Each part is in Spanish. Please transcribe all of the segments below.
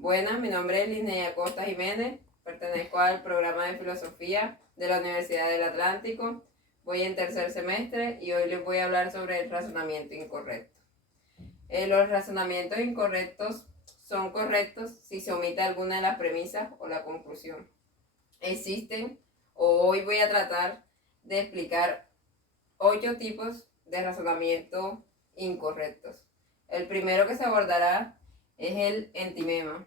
Buenas, mi nombre es Linnea Acosta Jiménez, pertenezco al programa de filosofía de la Universidad del Atlántico. Voy en tercer semestre y hoy les voy a hablar sobre el razonamiento incorrecto. Los razonamientos incorrectos son correctos si se omite alguna de las premisas o la conclusión. Existen, o hoy voy a tratar de explicar 8 tipos de razonamiento incorrectos. El primero que se abordará es el entimema.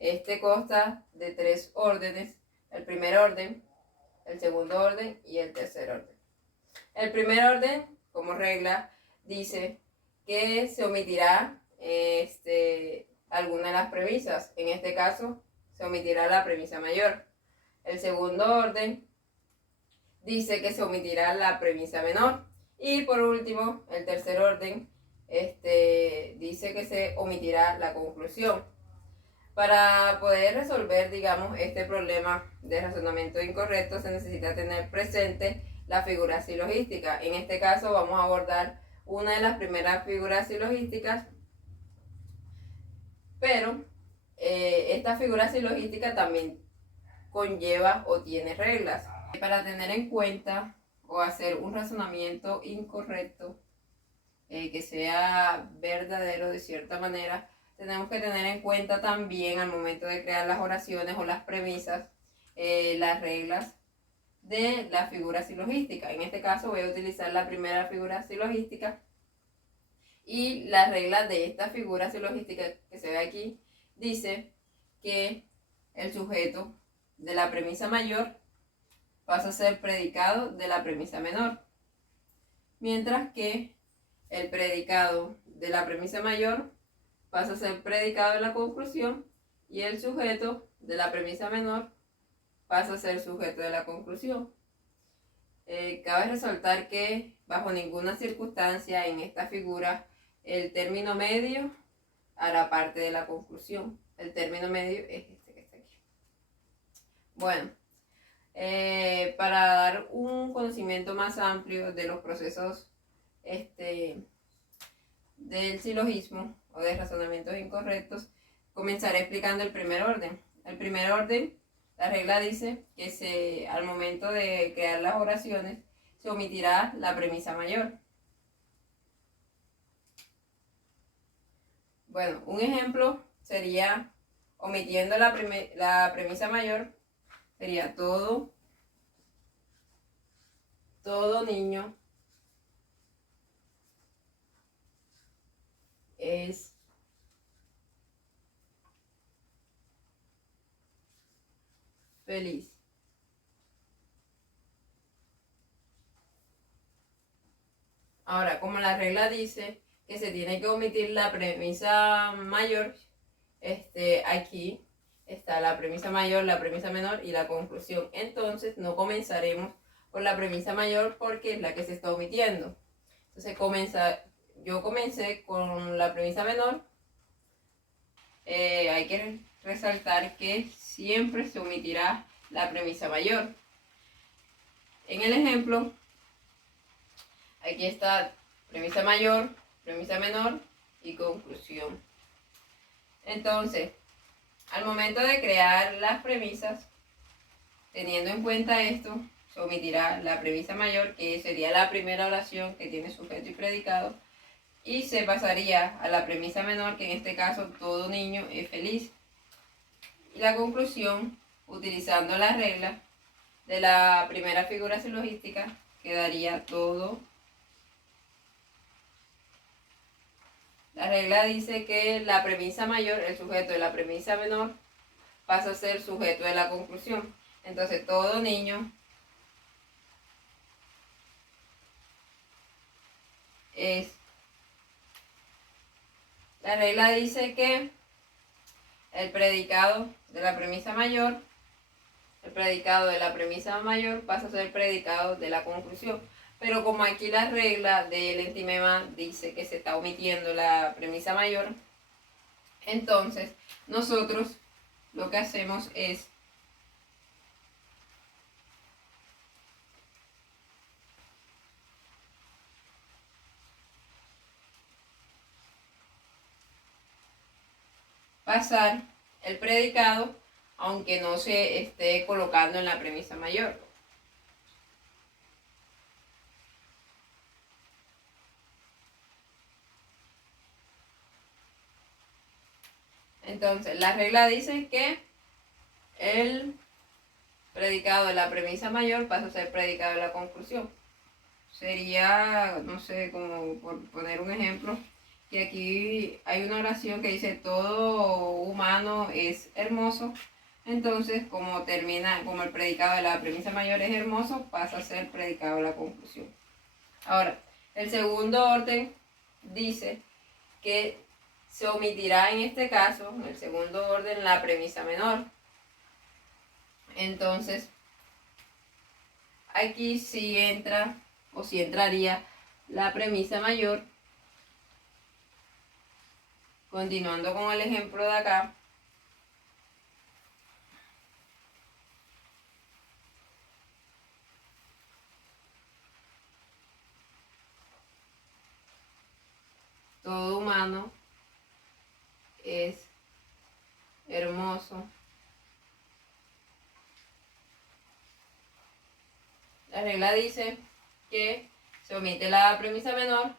Este consta de 3 órdenes: el primer orden, el segundo orden y el tercer orden. El primer orden, como regla, dice que se omitirá alguna de las premisas. En este caso, se omitirá la premisa mayor. El segundo orden dice que se omitirá la premisa menor. Y por último, el tercer orden dice que se omitirá la conclusión. Para poder resolver, digamos, este problema de razonamiento incorrecto se necesita tener presente la figura silogística. En este caso vamos a abordar una de las primeras figuras silogísticas, pero esta figura silogística también conlleva o tiene reglas. Para tener en cuenta o hacer un razonamiento incorrecto que sea verdadero de cierta manera, tenemos que tener en cuenta también al momento de crear las oraciones o las premisas, las reglas de la figura silogística. En este caso voy a utilizar la primera figura silogística, y la regla de esta figura silogística que se ve aquí dice que el sujeto de la premisa mayor pasa a ser predicado de la premisa menor, mientras que el predicado de la premisa mayor pasa a ser predicado de la conclusión y el sujeto de la premisa menor pasa a ser sujeto de la conclusión. Cabe resaltar que bajo ninguna circunstancia en esta figura el término medio hará parte de la conclusión. El término medio es este que está aquí. Bueno, para dar un conocimiento más amplio de los procesos del silogismo o de razonamientos incorrectos, comenzaré explicando el primer orden. El primer orden, la regla dice que al momento de crear las oraciones se omitirá la premisa mayor. Bueno, un ejemplo sería omitiendo la premisa mayor, sería todo niño es feliz. Ahora, como la regla dice que se tiene que omitir la premisa mayor, aquí está la premisa mayor, la premisa menor y la conclusión. Entonces no comenzaremos por la premisa mayor porque es la que se está omitiendo. Entonces yo comencé con la premisa menor. Hay que resaltar que siempre se omitirá la premisa mayor. En el ejemplo, aquí está premisa mayor, premisa menor y conclusión. Entonces, al momento de crear las premisas, teniendo en cuenta esto, se omitirá la premisa mayor, que sería la primera oración que tiene sujeto y predicado, y se pasaría a la premisa menor, que en este caso todo niño es feliz. Y la conclusión, utilizando la regla de la primera figura silogística, quedaría todo. La regla dice que la premisa mayor, el sujeto de la premisa menor, pasa a ser sujeto de la conclusión. Entonces todo niño es. La regla dice que el predicado de la premisa mayor, pasa a ser predicado de la conclusión. Pero como aquí la regla del entimema dice que se está omitiendo la premisa mayor, entonces nosotros lo que hacemos es pasar el predicado, aunque no se esté colocando en la premisa mayor. Entonces, la regla dice que el predicado de la premisa mayor pasa a ser predicado de la conclusión. Sería, no sé, como por poner un ejemplo, que aquí hay una oración que dice todo humano es hermoso. Entonces, como termina, como el predicado de la premisa mayor es hermoso, pasa a ser predicado de la conclusión. Ahora, el segundo orden dice que se omitirá en este caso, en el segundo orden, la premisa menor. Entonces, aquí sí entra o sí entraría la premisa mayor. Continuando con el ejemplo de acá, todo humano es hermoso. La regla dice que se omite la premisa menor,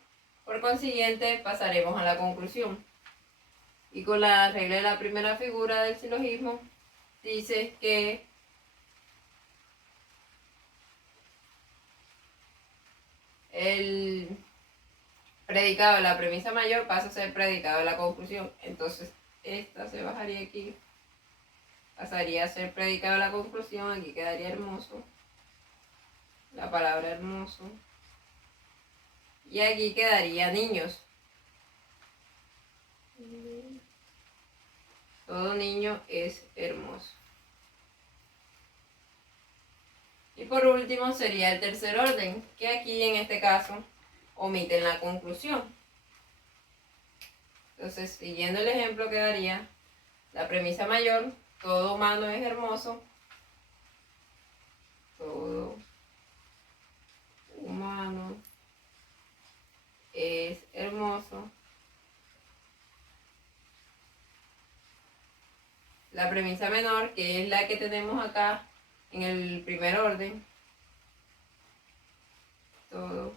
por consiguiente pasaremos a la conclusión. Y con la regla de la primera figura del silogismo, dice que el predicado de la premisa mayor pasa a ser predicado de la conclusión. Entonces, esta se bajaría aquí, pasaría a ser predicado de la conclusión, aquí quedaría hermoso, la palabra hermoso, y aquí quedaría niños. Todo niño es hermoso. Y por último sería el tercer orden, que aquí en este caso omiten la conclusión. Entonces, siguiendo el ejemplo, quedaría la premisa mayor, todo humano es hermoso. Todo humano es hermoso. La premisa menor, que es la que tenemos acá en el primer orden, todo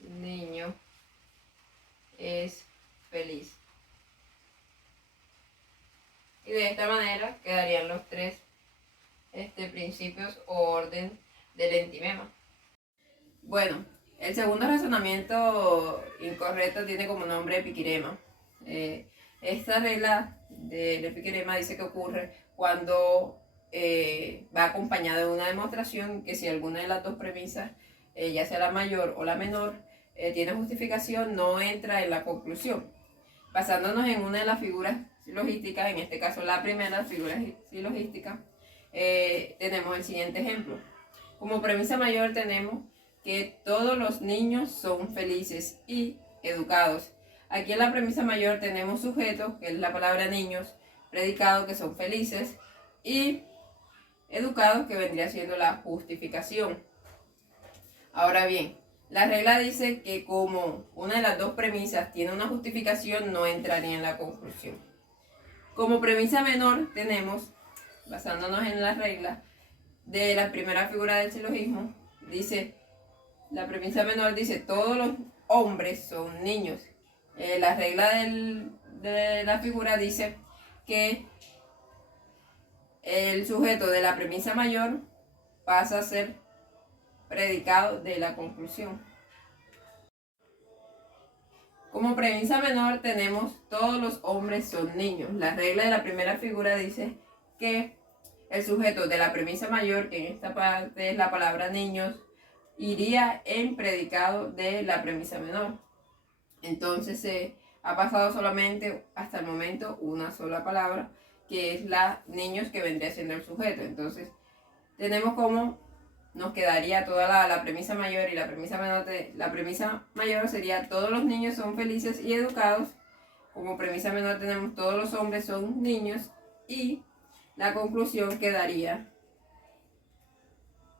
niño es feliz. Y de esta manera quedarían los tres principios o orden del entimema. Bueno, el segundo razonamiento incorrecto tiene como nombre epiquirema. Esta regla del epiquirema dice que ocurre cuando va acompañado de una demostración que si alguna de las dos premisas, ya sea la mayor o la menor, tiene justificación, no entra en la conclusión. Basándonos en una de las figuras silogísticas, en este caso la primera figura silogística, tenemos el siguiente ejemplo. Como premisa mayor tenemos que todos los niños son felices y educados. Aquí en la premisa mayor tenemos sujeto, que es la palabra niños, predicado, que son felices, y educados, que vendría siendo la justificación. Ahora bien, la regla dice que como una de las dos premisas tiene una justificación, no entraría en la conclusión. Como premisa menor tenemos, basándonos en la regla de la primera figura del silogismo, dice, la premisa menor dice, todos los hombres son niños. La regla de la figura dice que el sujeto de la premisa mayor pasa a ser predicado de la conclusión. Como premisa menor tenemos todos los hombres son niños. La regla de la primera figura dice que el sujeto de la premisa mayor, que en esta parte es la palabra niños, iría en predicado de la premisa menor. Entonces se ha pasado solamente hasta el momento una sola palabra, que es la niños, que vendría siendo el sujeto. Entonces tenemos como nos quedaría toda la premisa mayor y la premisa menor. La premisa mayor sería todos los niños son felices y educados. Como premisa menor tenemos todos los hombres son niños, y la conclusión quedaría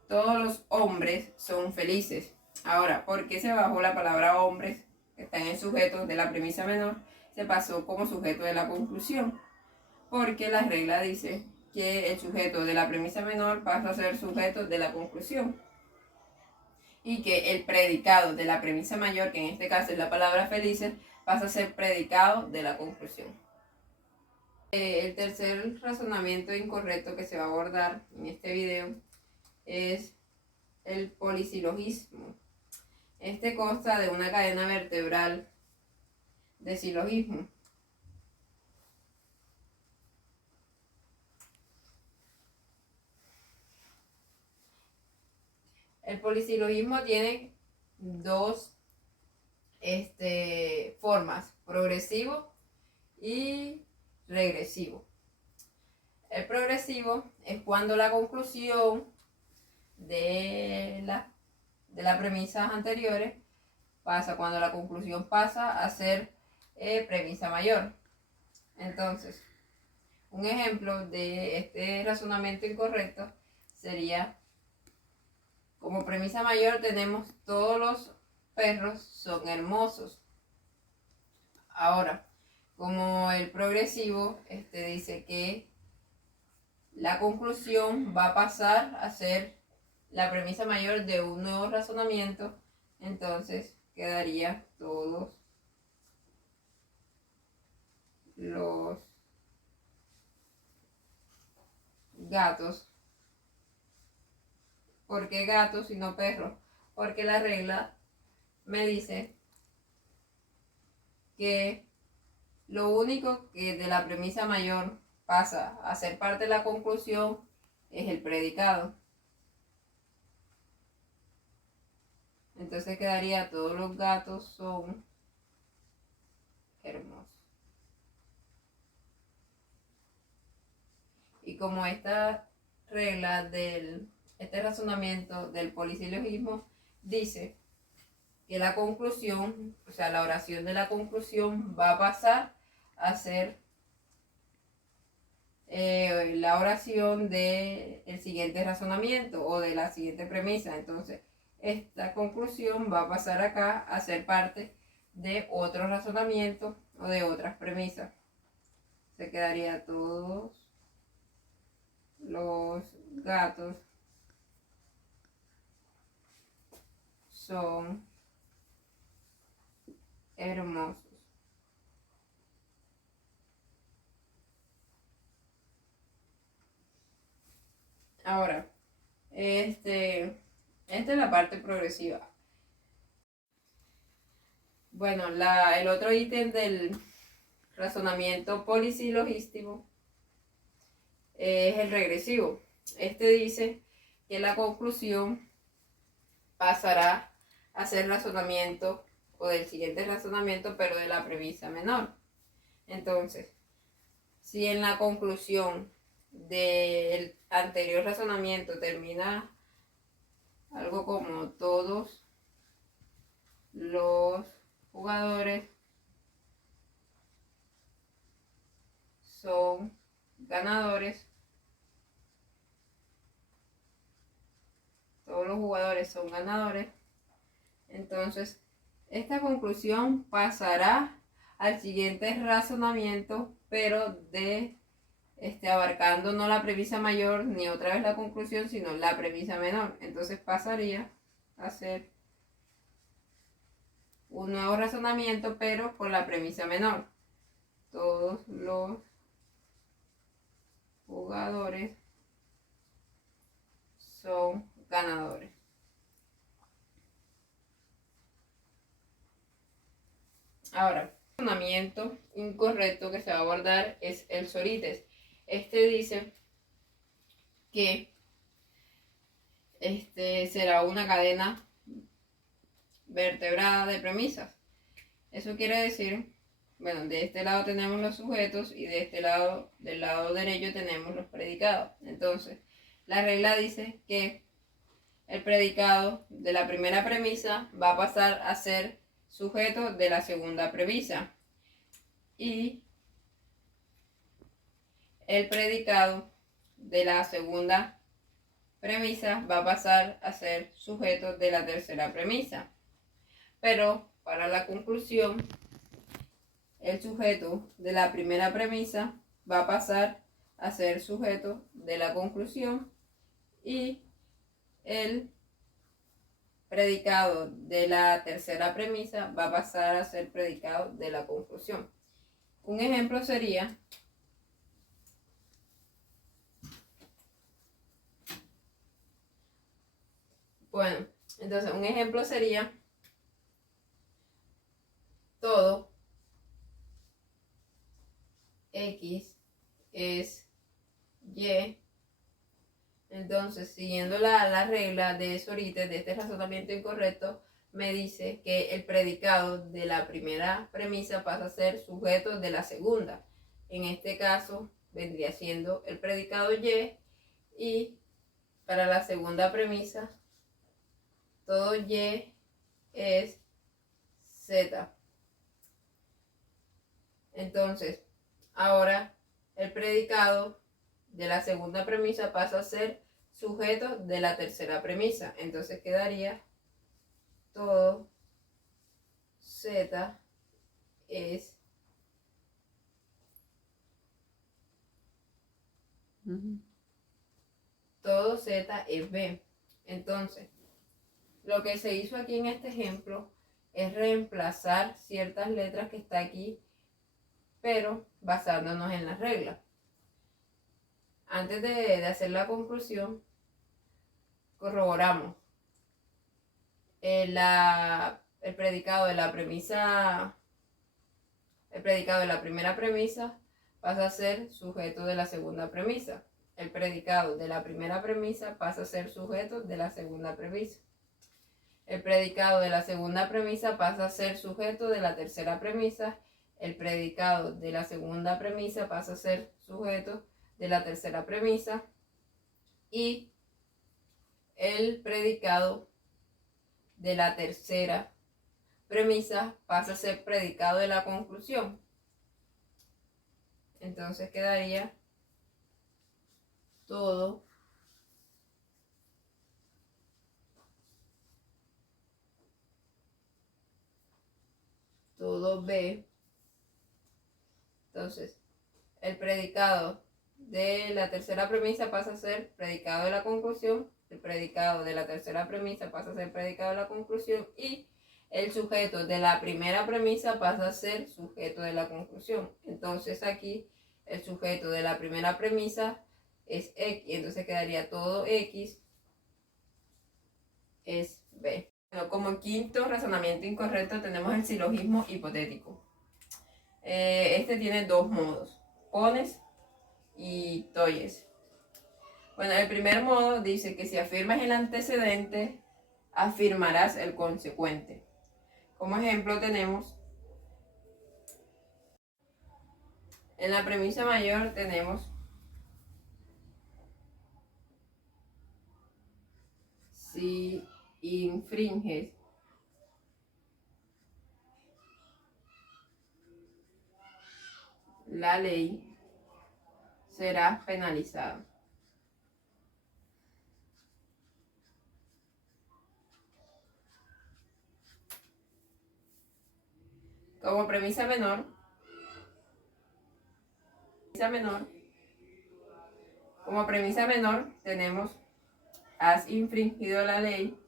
todos los hombres son felices. Ahora, ¿por qué se bajó la palabra hombres, que está en el sujeto de la premisa menor? se pasó como sujeto de la conclusión, porque la regla dice que el sujeto de la premisa menor pasa a ser sujeto de la conclusión y que el predicado de la premisa mayor, que en este caso es la palabra felices, pasa a ser predicado de la conclusión. El tercer razonamiento incorrecto que se va a abordar en este video es el polisilogismo. Este consta de una cadena vertebral de silogismo. El polisilogismo tiene dos formas, progresivo y regresivo. El progresivo es cuando la conclusión de las premisas anteriores cuando la conclusión pasa a ser premisa mayor. Entonces, un ejemplo de este razonamiento incorrecto sería: como premisa mayor tenemos todos los perros son hermosos. Ahora, como el progresivo dice que la conclusión va a pasar a ser la premisa mayor de un nuevo razonamiento, entonces quedaría todos los gatos. ¿Por qué gatos y no perros? Porque la regla me dice que lo único que de la premisa mayor pasa a ser parte de la conclusión es el predicado. Entonces quedaría todos los gatos son hermosos. Y como esta regla este razonamiento del polisilogismo dice que la conclusión, o sea, la oración de la conclusión va a pasar a ser la oración del siguiente razonamiento o de la siguiente premisa. Entonces, esta conclusión va a pasar acá a ser parte de otro razonamiento o de otras premisas. Se quedaría todos los gatos son hermosos. Ahora, esta es la parte progresiva. Bueno, el otro ítem del razonamiento polisilogístico es el regresivo. Este dice que la conclusión pasará a ser razonamiento o del siguiente razonamiento, pero de la premisa menor. Entonces, si en la conclusión del anterior razonamiento termina algo como todos los jugadores son ganadores, todos los jugadores son ganadores, entonces esta conclusión pasará al siguiente razonamiento, pero abarcando no la premisa mayor ni otra vez la conclusión, sino la premisa menor. Entonces pasaría a ser un nuevo razonamiento, pero por la premisa menor. Todos los jugadores son ganadores. Ahora, el razonamiento incorrecto que se va a abordar es el Sorites. Este dice que será una cadena vertebrada de premisas. Eso quiere decir, bueno, de este lado tenemos los sujetos y de este lado, del lado derecho, tenemos los predicados. Entonces, la regla dice que el predicado de la primera premisa va a pasar a ser sujeto de la segunda premisa y el predicado de la segunda premisa va a pasar a ser sujeto de la tercera premisa. Pero para la conclusión el sujeto de la primera premisa va a pasar a ser sujeto de la conclusión y el predicado de la tercera premisa va a pasar a ser predicado de la conclusión. Un ejemplo sería entonces un ejemplo sería todo X es Y. Entonces, siguiendo la regla de Sorites, de este razonamiento incorrecto, me dice que el predicado de la primera premisa pasa a ser sujeto de la segunda. En este caso, vendría siendo el predicado Y, y para la segunda premisa, todo Y es Z. Entonces, ahora el predicado de la segunda premisa pasa a ser sujeto de la tercera premisa. Entonces quedaría todo Z es todo Z es B. Entonces, lo que se hizo aquí en este ejemplo es reemplazar ciertas letras que está aquí, pero basándonos en las reglas. Antes de hacer la conclusión, corroboramos el predicado de la premisa, el predicado de la primera premisa pasa a ser sujeto de la segunda premisa. El predicado de la primera premisa pasa a ser sujeto de la segunda premisa. El predicado de la segunda premisa pasa a ser sujeto de la tercera premisa. El predicado de la segunda premisa pasa a ser sujeto de la tercera premisa. Y el predicado de la tercera premisa pasa a ser predicado de la conclusión. Entonces quedaría todo B. Entonces, el predicado de la tercera premisa pasa a ser predicado de la conclusión, el predicado de la tercera premisa pasa a ser predicado de la conclusión y el sujeto de la primera premisa pasa a ser sujeto de la conclusión. Entonces aquí el sujeto de la primera premisa es X, entonces quedaría todo X es B. Bueno, como quinto razonamiento incorrecto tenemos el silogismo hipotético. Este tiene dos modos, pones y toyes. Bueno, el primer modo dice que si afirmas el antecedente, afirmarás el consecuente. Como ejemplo tenemos, en la premisa mayor tenemos si infringes la ley, serás penalizado. Como premisa menor, tenemos has infringido la ley.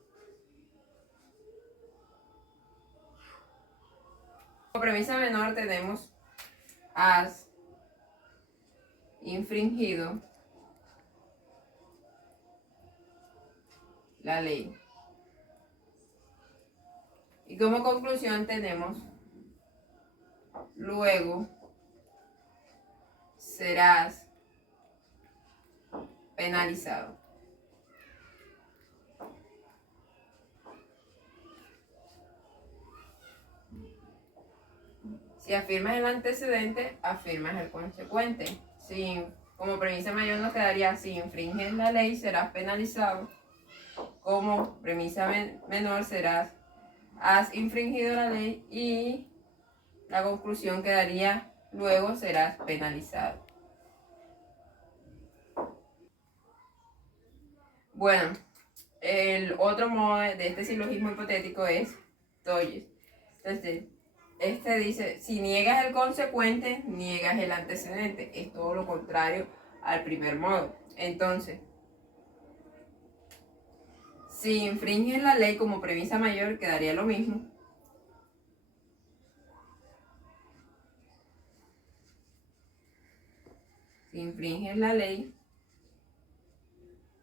Como premisa menor tenemos has infringido la ley. Y como conclusión tenemos luego serás penalizado. Si afirmas el antecedente, afirmas el consecuente. Como premisa mayor nos quedaría si infringes la ley serás penalizado. Como premisa menor has infringido la ley y la conclusión quedaría luego serás penalizado. Bueno, el otro modo de este silogismo hipotético es toyes. Entonces, Este dice, si niegas el consecuente, niegas el antecedente. Es todo lo contrario al primer modo. Entonces, si infringes la ley como premisa mayor, quedaría lo mismo. Si infringes la ley,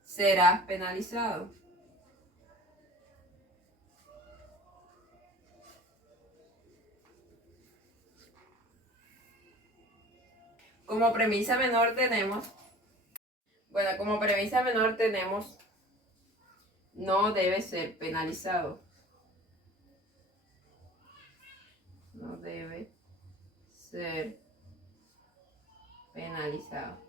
serás penalizado. Como premisa menor tenemos, no debe ser penalizado. No debe ser penalizado.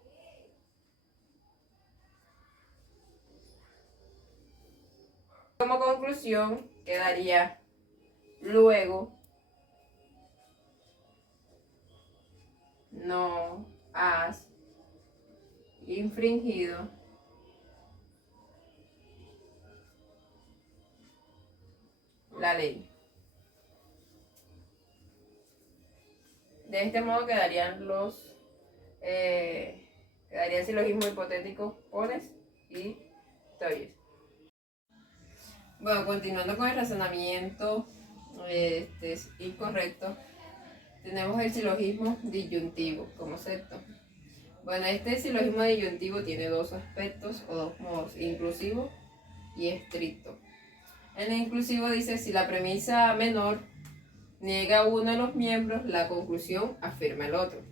Como conclusión quedaría luego no has infringido la ley. De este modo quedarían quedaría el silogismo hipotético pones y toyes. Bueno, continuando con el razonamiento es incorrecto, tenemos el silogismo disyuntivo como sexto. Bueno, este silogismo disyuntivo tiene dos aspectos o dos modos, inclusivo y estricto. En el inclusivo dice, si la premisa menor niega uno de los miembros, la conclusión afirma el otro.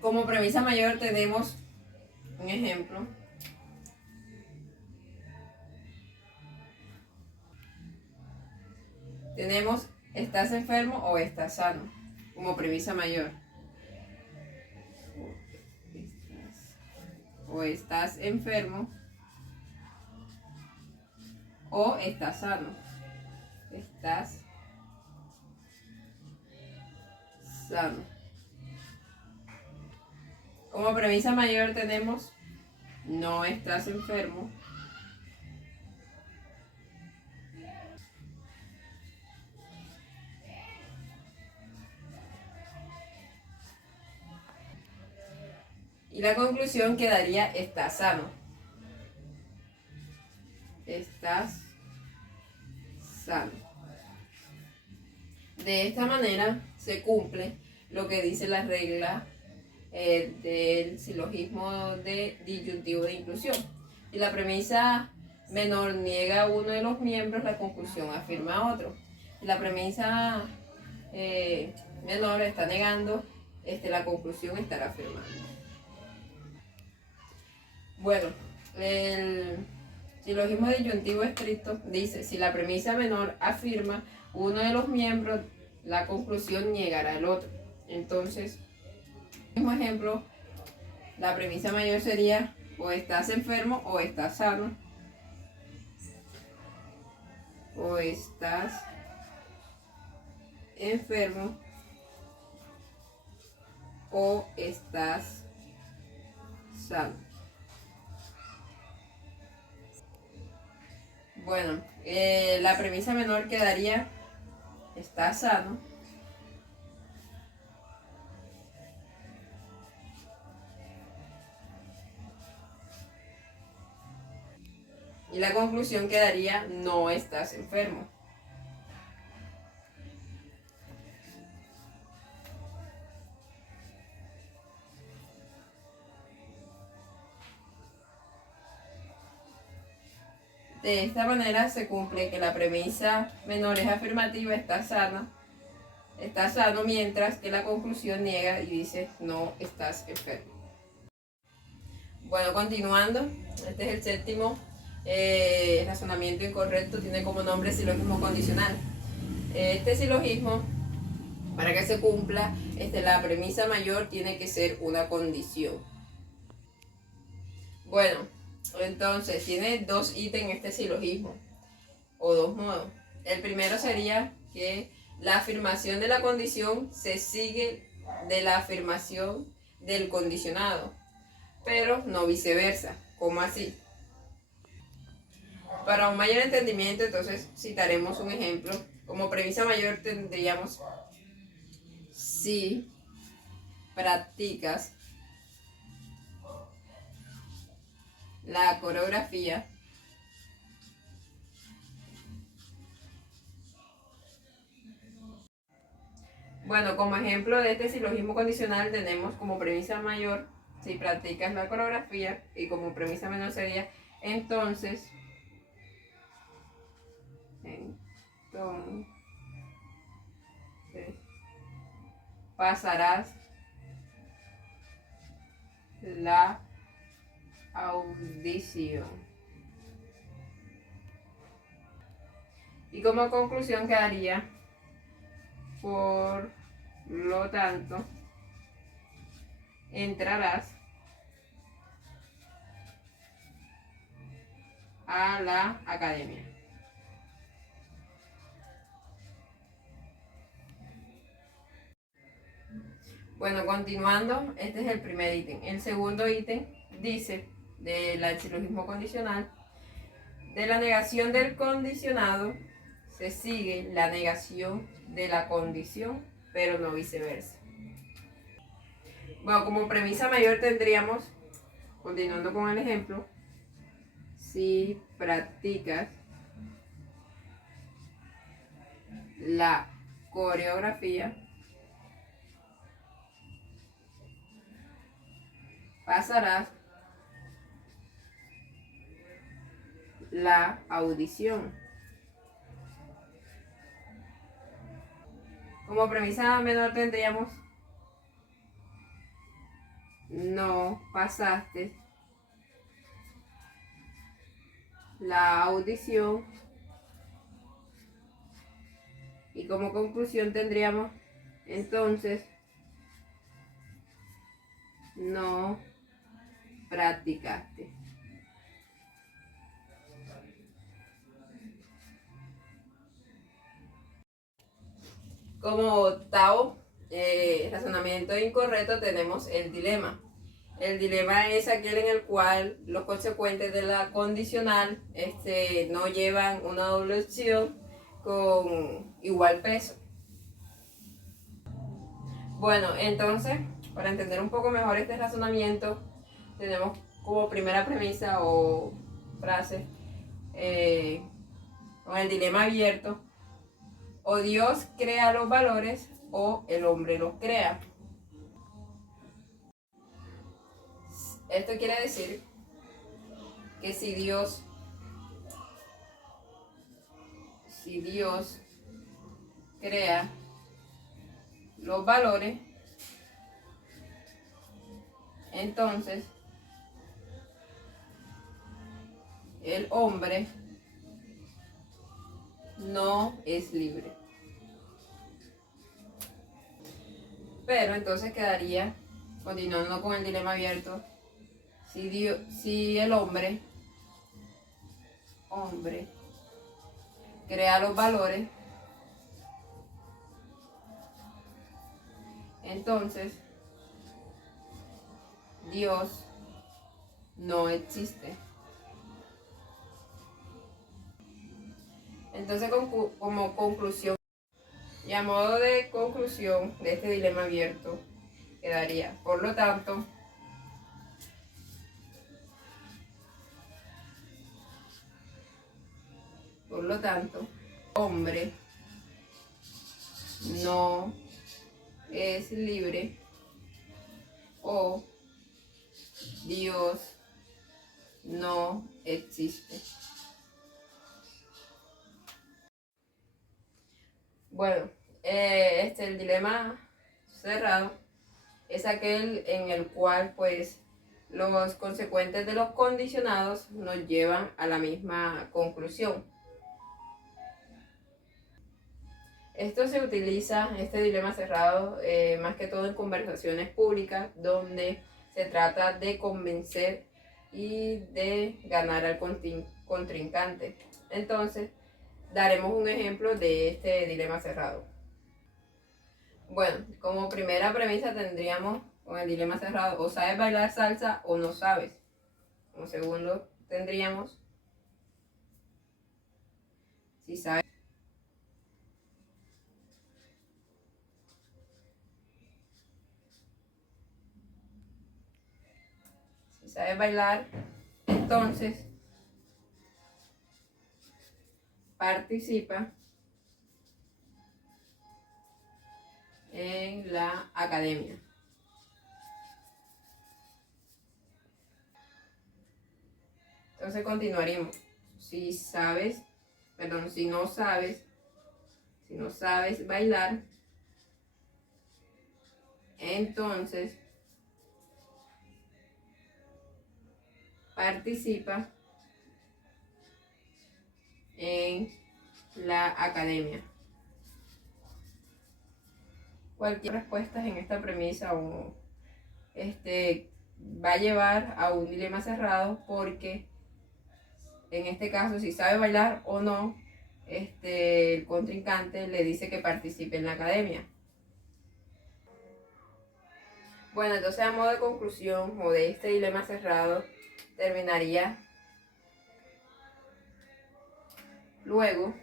Como premisa mayor tenemos un ejemplo. Tenemos, ¿estás enfermo o estás sano? Como premisa mayor. O estás enfermo o estás sano. Estás sano. Como premisa mayor tenemos, no estás enfermo y la conclusión quedaría, estás sano. Estás sano. De esta manera se cumple lo que dice la regla del silogismo de disyuntivo de inclusión. Y la premisa menor niega uno de los miembros, la conclusión afirma otro. Y la premisa menor está negando, la conclusión estará afirmando. Bueno, el silogismo disyuntivo estricto dice, si la premisa menor afirma uno de los miembros, la conclusión niegará el otro. Entonces, mismo ejemplo, la premisa mayor sería, o estás enfermo o estás sano. O estás enfermo o estás sano. Bueno, la premisa menor quedaría, estás sano. Y la conclusión quedaría, no estás enfermo. De esta manera se cumple que la premisa menor es afirmativa, estás sano, mientras que la conclusión niega y dice, no estás enfermo. Bueno, continuando, este es el séptimo razonamiento incorrecto, tiene como nombre silogismo condicional. Este silogismo, para que se cumpla, la premisa mayor tiene que ser una condición. Bueno, entonces tiene dos ítems este silogismo, o dos modos. El primero sería que la afirmación de la condición se sigue de la afirmación del condicionado, pero no viceversa. ¿Cómo así? Para un mayor entendimiento, entonces citaremos un ejemplo Como premisa mayor tendríamos: si practicas la coreografía, bueno, como ejemplo de este silogismo condicional tenemos como premisa mayor: si practicas la coreografía, y como premisa menor sería: entonces pasarás la audición. Y como conclusión quedaría: por lo tanto, entrarás a la academia. Bueno, continuando, este es el primer ítem. El segundo ítem dice del silogismo condicional: de la negación del condicionado se sigue la negación de la condición, pero no viceversa. Bueno, como premisa mayor tendríamos, continuando con el ejemplo: si practicas la coreografía, pasarás la audición. Como premisa menor tendríamos: no pasaste la audición. Y como conclusión tendríamos: entonces no practicaste. Como octavo razonamiento incorrecto tenemos el dilema. El dilema es aquel en el cual los consecuentes de la condicional no llevan una doble opción con igual peso. Bueno, entonces, para entender un poco mejor este razonamiento, tenemos como primera premisa o frase con el dilema abierto: o Dios crea los valores o el hombre los crea. Esto quiere decir que si Dios crea los valores, entonces el hombre no es libre. Pero entonces quedaría, continuando con el dilema abierto: si el hombre crea los valores, entonces Dios no existe. Entonces, como conclusión y a modo de conclusión de este dilema abierto, quedaría: por lo tanto, hombre no es libre, o Dios no existe. Bueno, el dilema cerrado es aquel en el cual pues los consecuentes de los condicionados nos llevan a la misma conclusión. Esto se utiliza, este dilema cerrado, más que todo en conversaciones públicas, donde se trata de convencer y de ganar al contrincante. Entonces, daremos un ejemplo de este dilema cerrado. Bueno, como primera premisa tendríamos con el dilema cerrado: o sabes bailar salsa o no sabes. Como segundo tendríamos: si sabes sabes bailar, entonces participa en la academia. Entonces continuaremos. Si no sabes bailar, entonces participa en la academia. Cualquier respuesta en esta premisa va a llevar a un dilema cerrado, porque en este caso, si sabe bailar o no, el contrincante le dice que participe en la academia. Bueno, entonces a modo de conclusión o de este dilema cerrado, terminaría: luego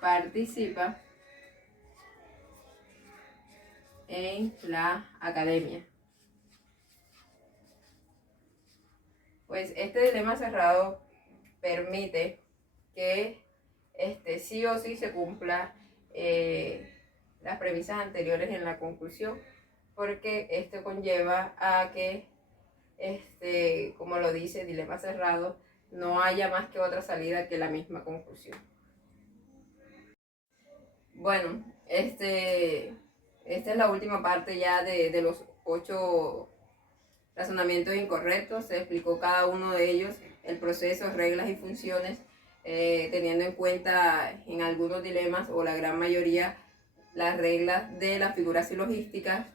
participa en la academia. Pues este dilema cerrado permite que sí o sí se cumpla las premisas anteriores en la conclusión, porque esto conlleva a que, como lo dice dilema cerrado, no haya más que otra salida que la misma conclusión. Bueno, esta es la última parte ya de los 8 razonamientos incorrectos. Se explicó cada uno de ellos, el proceso, reglas y funciones, teniendo en cuenta en algunos dilemas o la gran mayoría las reglas de las figuras silogísticas.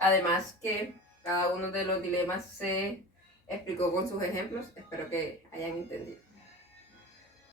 Además que cada uno de los dilemas se explicó con sus ejemplos. Espero que hayan entendido.